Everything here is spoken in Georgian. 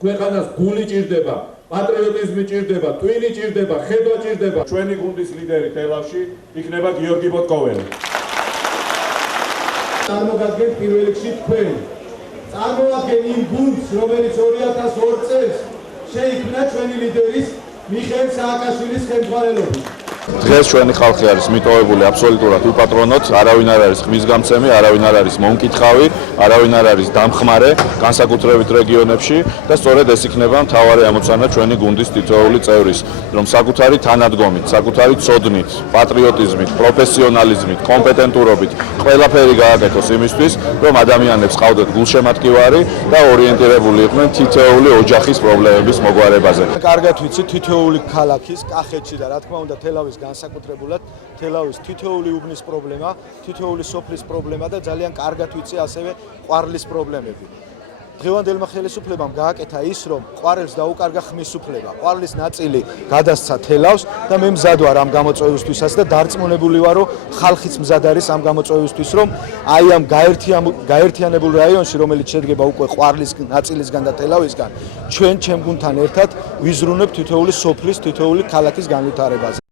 ქვეყანას გული ჭირდება, პატრიოტიზმი ჭირდება, ტვინი ჭირდება, ხედვა ჭირდება. ჩვენი გუნდის ლიდერი თელავში იქნება გიორგი ბოტკოველი. წარმოგადგენ პირველ რიგში თქვენ. წარმოვადგენ იმ გუნდს, რომელიც 2002 წელს შეიქმნა ჩვენი ლიდერის მიხეილ სააკაშვილის ხელმძღვანელობით. დღეს ჩვენი ხალხი არის მიტოვებული აბსოლუტურად უპატრონოთ, არავინ არ არის ხმისგამცემი, არავინ არ არის მომკითხავი, არავინ არ არის დამხმარე, განსაკუთრებით რეგიონებში და სწორედ ეს იქნება მთავარი ამოცანა ჩვენი გუნდის თითოეული წევრის, რომ საკუთარი თანადგომით, საკუთარი ცოდნით, პატრიოტიზმით, პროფესიონალიზმით, კომპეტენტურობით ყველაფერი გააკეთოს იმისთვის, რომ ადამიანებს ყავდეთ გულშემატკივარი და ორიენტირებული იყვნენ თითოეული ოჯახის პრობლემების მოგვარებაზე. კარგად ვიცი თითოეული ქალაქის, კახეთში და რა თქმა უნდა თელავის განსაკუთრებულად თელავის თითოეული უბნის პრობლემა, თითოეული სოფლის პრობლემა და ძალიან კარგად ვიცი ასევე ყვარლის პრობლემები. დღევანდელმა ხელისუფლებამ გააკეთა ის, რომ ყვარელს დაუკარგა ხმის უფლება. ყვარლის ნაწილი გადასცა თელავს და მე მზად ვარ ამ გამოწვევისთვისაც და დარწმუნებული ვარ, რომ ხალხიც მზად არის ამ გამოწვევისთვის, რომ აი ამ გაერთიანებულ რაიონში, რომელიც შედგება უკვე ყვარლის ნაწილისგან და თელავისგან, ჩვენ ჩემ გუნდთან ერთად ვიზრუნებთ თითოეული სოფლის, თითოეული ქალაქის განვითარებაზე.